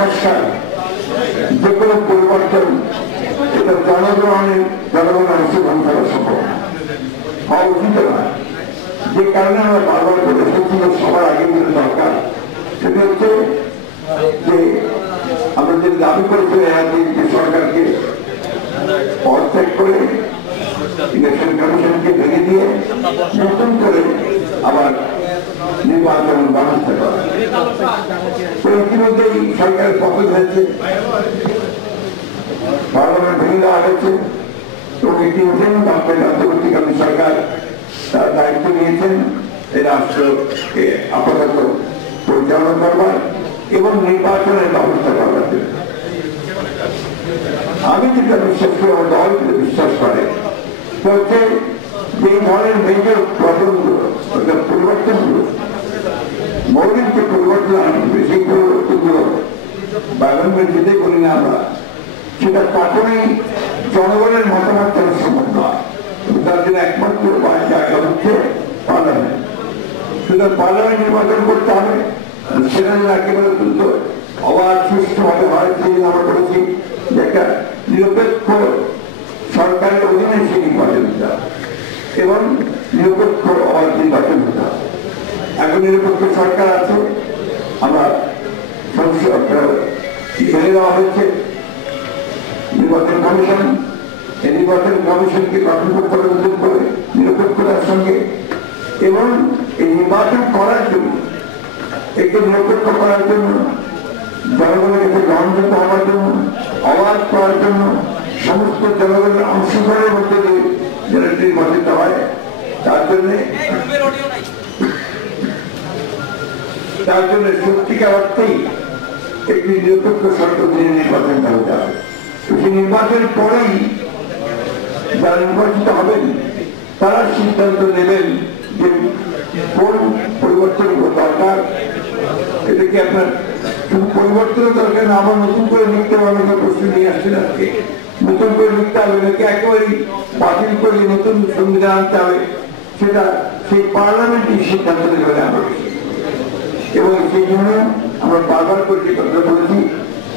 সংস্কার যে কোনো পরিবর্তন এটা জনগণের অংশগ্রহণ করা সম্ভব হওয়া উচিত না। যে কারণে আমরা বারবার করে এসেছি সবার আগে যেটা দরকার সেটা হচ্ছে যে আমরা যে দাবি করেছিলাম যে সরকারকে পদত্যাগ করে ইলেকশন কমিশনকে ভেঙে দিয়ে নতুন করে আবার নির্বাচন ব্যবস্থা করা। তো ইতিমধ্যেই সরকারের পতন হয়েছে, পার্লামেন্ট ভেঙে দেওয়া হয়েছে এবং ইতিমধ্যেই অন্তর্বর্তীকালীন সরকার তার দায়িত্ব নিয়েছেন এই রাষ্ট্রকে আপাতত পরিচালনা করবার এবং নির্বাচনের ব্যবস্থা করবার জন্য। আমি যেটা বিশ্বাস করি, আমার দল যেটা বিশ্বাস করে হচ্ছে যে ধরনের মেজর প্রবলেমগুলো পরিবর্তনগুলো মৌলিক যে পরিবর্তন আনবে সেই পরিবর্তনগুলো বাগানকে যেতে করি না আমরা, সেটা কখনোই জনগণের মতামত করা সম্ভব নয়। তার জন্য একমাত্র জায়গা হচ্ছে পার্লামেন্ট। সুতরাং পার্লামেন্ট নির্বাচন করতে হবে, সেটা যেন একেবারে দ্রুত অবাধ সুষ্ঠুভাবে হয় সেই জন্য আমরা করেছি যে একটা নিরপেক্ষ সরকারের অধীনে সেই নির্বাচন হতে হবে এবং নিরপেক্ষ অবাধ নির্বাচন হতে হবে। এখন নিরপেক্ষ সরকার আছে, আমরা ভেঙে দেওয়া হয়েছে নির্বাচন কমিশন। এই নির্বাচন কমিশনকে গঠন করতে হবে নতুন করে নিরপেক্ষতার সঙ্গে এবং এই নির্বাচন করার জন্য একটু নিরপেক্ষ করার জন্য জনগণের কাছে গ্রহণযোগ্য হওয়ার জন্য অবাধ করার জন্য সমস্ত জনগণের অংশগ্রহণের মধ্যে দিয়ে যেন নির্বাচিত হয় তার জন্য সত্যিকার অর্থেই একটি নিরপেক্ষ সরকার দিয়ে নির্বাচন করতে হবে। সেই নির্বাচনের পরেই যারা নির্বাচিত হবেন তারা সিদ্ধান্ত নেবেন যে কোন পরিবর্তন দরকার। এটা কি আপনার শুধু পরিবর্তনের দরকার না, আবার নতুন করে লিখতে হবে? অনেক প্রশ্ন নিয়ে আসছেন আজকে, নতুন করে লিখতে হবে নাকি একেবারেই বাতিল করে নতুন সংবিধান আনতে হবে? সেটা সেই পার্লামেন্টই সিদ্ধান্ত নেবেন আমরা। এবং সেই জন্য আমরা বারবার করে যে কথা বলেছি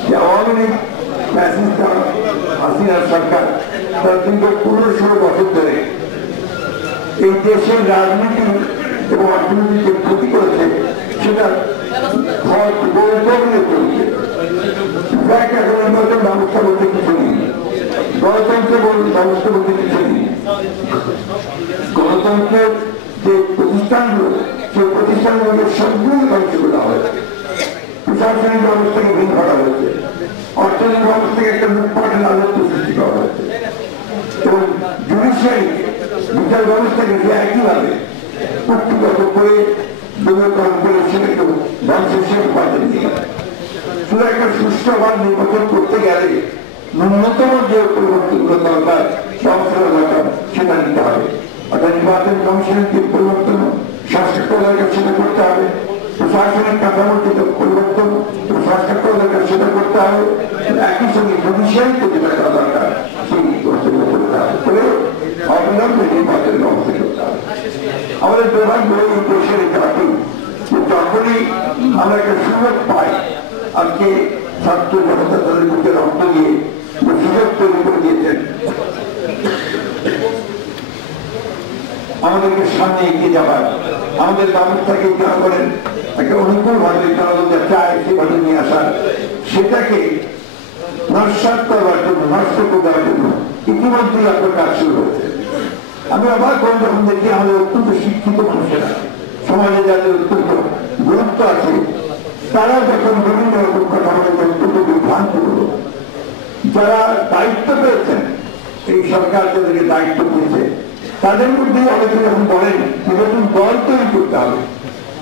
যে আওয়ামী লীগ হাসিনার সরকার তার দীর্ঘ 15-16 বছর ধরে এই দেশের রাজনীতি এবং অর্থনীতি যে ক্ষতি করেছে সেটা নির্বাচন ব্যবস্থা বলতে কিছু নেই, গণতন্ত্র ব্যবস্থা বলতে কিছু নেই। গণতন্ত্রের যে প্রতিষ্ঠানগুলো সেই প্রতিষ্ঠানগুলোকে সবগুলো ধ্বংস করা হয়েছে, প্রশাসনিক ব্যবস্থাকে ভেঙে ফেলা হয়েছে, অর্থনৈতিক ব্যবস্থাকে একটা লুটপাটের রাজত্ব সৃষ্টি করা হয়েছে এবং জুডিশিয়ারি বিচার ব্যবস্থাকে যে একইভাবে কুক্ষিগত করে বিবেকরণ করে সেটাকে ধ্বংসের শেষ বাজারে নিয়ে গেছে। শুধু একটা সুষ্ঠুভাবে নির্বাচন করতে গেলে ন্যূনতম যে পরিবর্তনগুলো দরকার সংস্কার দরকার সেটা নিতে হবে। অর্থাৎ নির্বাচন কমিশনের যে পরিবর্তন সংস্কার দরকার সেটা করতে হবে, প্রশাসনিক কাঠামোর যে পরিবর্তন সংস্কার দরকার সেটা করতে হবে, একই সঙ্গে জুডিশিয়ারিতে যেটা করা দরকার সেই পরিবর্তন করতে হবে করে অবিলম্বে নির্বাচনের ব্যবস্থা করতে হবে। আমাদের দুর্ভাগ্য এই দেশের জাতি যখনই আমরা একটা সুযোগ পাই, আজকে ছাত্র জনতা দলের মুখে রক্ত দিয়ে সুযোগ তৈরি করে দিয়েছেন আমাদেরকে সামনে এগিয়ে যাবার, আমাদের ব্যবস্থাকে উদ্ধার করেন একটা অনুকূল ভাবে জনগণকে চায় সেভাবে নিয়ে আসার, সেটাকে নস্যাৎ করবার জন্য নষ্ট করবার জন্য ইতিমধ্যেই আপনার কাজ শুরু হয়েছে। আমি অবাক করে যখন দেখি আমাদের অত্যন্ত শিক্ষিত মানুষেরা সমাজে যাদের অত্যন্ত গুরুত্ব আছে তারা যখন বিভিন্ন রকম কথা বলে অত্যন্ত বিভ্রান্ত হলো। যারা দায়িত্ব পেয়েছেন, এই সরকার যাদেরকে দায়িত্ব দিয়েছে তাদের মধ্যে অনেকে যখন বলেন নতুন দল তৈরি করতে হবে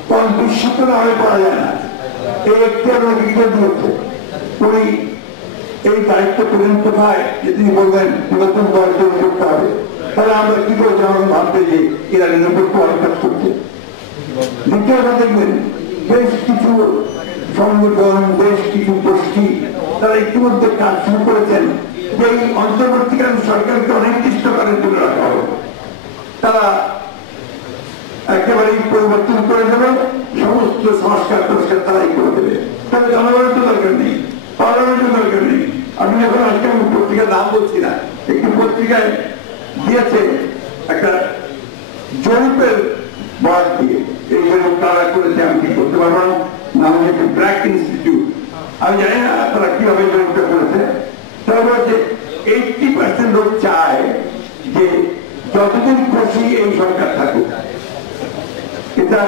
তখন বিস্মিত না হয়ে পড়া যায় না। এই একটি আমরা লিখে দিয়েছে উনি এই দায়িত্ব পেলেন কোথায় যে তিনি বলবেন নতুন দল তৈরি করতে হবে, তাহলে আমরা কি করে জনগণ ভাববে যে এরা নিরপেক্ষ কাজ করছে। দ্বিতীয়টা দেখবেন বেশ কিছু সংগঠন বেশ কিছু গোষ্ঠী তারা ইতিমধ্যে কাজ শুরু করেছেন যে এই অন্তর্বর্তীকালীন সরকারকে অনির্দিষ্টকালের জন্য রাখা হবে। তারা একেবারেই পরিবর্তন করে দেবে, সমস্ত সংস্কার তারাই করে দেবে, তাহলে জনগণের তো দরকার নেই। আমি এখন আজকে আমি পত্রিকার নাম বলছি না, একটি পত্রিকায় দিয়েছে একটা জরিপের বাদ দিয়ে, এই জরিপ তারা করেছে, আমি কি করতে পারবো না, নাম হচ্ছে ব্র্যাক ইনস্টিটিউট। আমি জানি না তারা কিভাবে জরিপটা করেছে। তারা বলছে 80% লোক চায় যে যতদিন খুশি এই সরকার থাকুক। এটা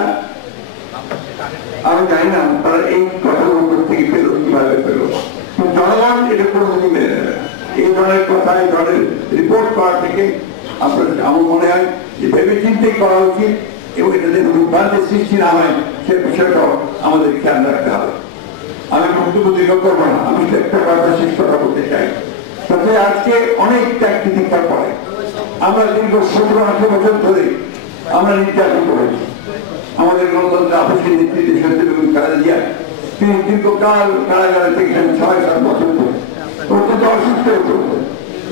আমি জানি না তারা এই কথাগুলো থেকে পেল, কিভাবে পেল। জনগণ এটা কোনোদিনই মেনে নেবে। এই ধরনের কথা, এই ধরনের রিপোর্ট করা থেকে আমার মনে হয় যে ভেবে চিন্তেই করা উচিত, এবং এটা যেন বিভ্রান্তির সৃষ্টি না হয় সে বিষয়টাও আমাদের খেয়াল রাখতে হবে। আমি বক্তব্য দীর্ঘ করবো না, আমি একটা কথা শেষ কথা বলতে চাই। তাতে আজকে অনেক ত্যাগ প্রতীক্ষার পরে আমরা দীর্ঘ 17-18 বছর ধরে আমরা নির্যাতন করেছি। আমাদের গণতন্ত্র আপসের নেতৃত্বে সত্যি বেগম খালেদা জিয়া, তিনি দীর্ঘকাল কারাগারে থেকেছেন 6-7 বছর ধরে, অত্যন্ত অসুস্থ হয়ে পড়েছেন।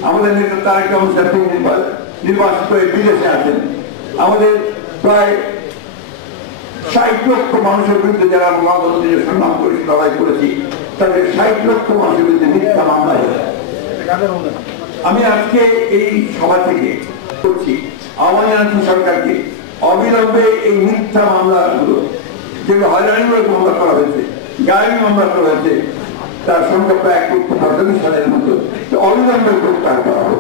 আমাদের নেতা তারেক রহমান সাহেব নির্বাচিত হয়ে বিদেশে আছেন। আমাদের প্রায় 60 লক্ষ মানুষের বিরুদ্ধে যারা গণতন্ত্রের সম্মান করেছি, লড়াই করেছি, তাদের 60 লক্ষ মানুষের বিরুদ্ধে মিথ্যা মামলা হয়েছে। আমি আজকে এই সভা থেকে করছি আহ্বান জানাচ্ছি সরকারকে অবিলম্বে এই মিথ্যা মামলাগুলো, যেগুলো হয়রানিমূলক মামলা করা হয়েছে, গায়েবী মামলা করা হয়েছে, তার সংখ্যা প্রায় 1,45,000-এর মতো, অবিলম্বে প্রত্যাহার করা হবে।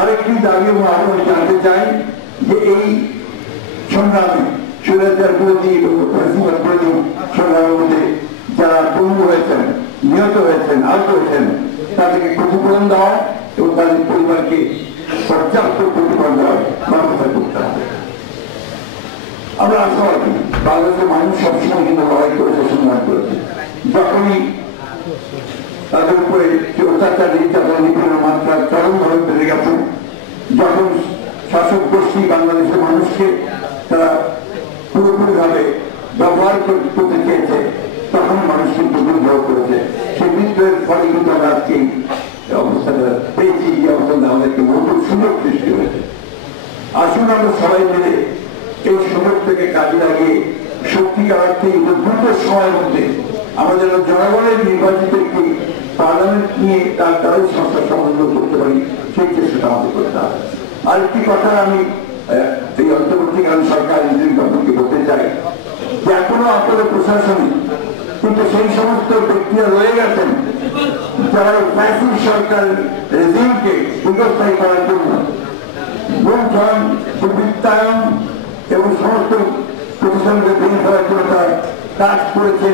আরেকটি দাবি এবং আহ্বান জানাতে চাই যে এই সংগ্রামে স্বৈরাচার বিরোধী এবং ফ্যাসিবাদ বিরোধী সংগ্রামের মধ্যে যারা পঙ্গু হয়েছেন, নিহত হয়েছেন, আহত হয়েছেন, তাদেরকে ক্ষতিপূরণ দেওয়া এবং তাদের পরিবারকে পর্যাপ্ত ক্ষতিপূরণ দেওয়ার ব্যবস্থা করতে হবে। আমরা আশাবাদী বাংলাদেশের মানুষ সবসময় কিন্তু লড়াই করেছে, সংগ্রাম করেছে। যখনই তাদের উপরে অত্যাচার নির্যাতন নিপীড়নের মাত্রা চরমভাবে বেড়ে গেছে, যখন শাসক গোষ্ঠী বাংলাদেশের মানুষকে তারা পুরোপুরিভাবে ব্যবহার করতে চেয়েছে, তখন মানুষ কিন্তু বিদ্রোহ করেছে। সেই বিদ্রোহের ফলে কিন্তু আমরা আজকে অবস্থাটা পেয়েছি, যে অবস্থাটা আমাদেরকে নতুন সুযোগ সৃষ্টি হয়েছে। আসুন আমরা সবাই মিলে এই সুযোগ থেকে কাজে লাগিয়ে সত্যিকার অর্থে দ্রুত সময়ের মধ্যে আমাদের জনগণের নির্বাচিত একটি পার্লামেন্ট নিয়ে তারাই সংস্কার সমাধান করতে পারি, সেই চেষ্টাটা আমাদের করতে হবে। আরেকটি কথা আমি এই অন্তর্বর্তীকালীন সরকার গঠনকে বলতে চাই যে এখনো আপনাদের প্রশাসনে কিন্তু সেই সমস্ত ব্যক্তিরা রয়ে গেছেন যারা ফ্যাসিস্ট সরকার রেজিমকে দীর্ঘস্থায়ী করার জন্য লুণ্ঠন, দুর্বৃত্তায়ন এবং সমস্ত প্রতিষ্ঠানকে ভেঙে ফেলার জন্য তারা কাজ করেছে,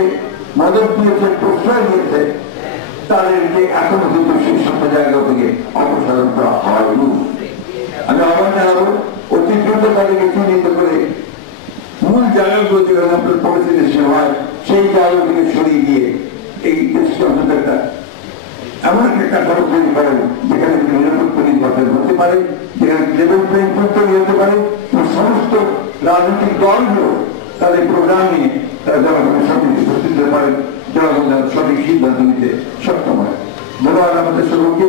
মদত দিয়েছে, প্রশ্রয় দিয়েছে, তাদেরকে এখনো কিন্তু সেই সব জায়গা থেকে অপসারণ করা হয়নি। আমি আহ্বান জানাবো অতি দ্রুত তাদেরকে চিহ্নিত করে মূল জায়গাগুলো যেখানে আপনার পরিস্থিতির সময় সেই জায়গা থেকে সরিয়ে দিয়ে এই দেশকে অন্তত একটা এমন একটা কাঠামো তৈরি করেন যেখানে নিরপেক্ষ নির্বাচন হতে পারে, যেখানে লেভেল প্লেইং ফিল্ড তৈরি হতে পারে, সমস্ত রাজনৈতিক দলগুলো তাদের প্রোগ্রাম নিয়ে তারা জনগণের সামনে উপস্থিত হতে পারেন, জনগণ সঠিক সিদ্ধান্ত নিতে সক্ষম হয়। ধন্যবাদ আমাদের সকলকে।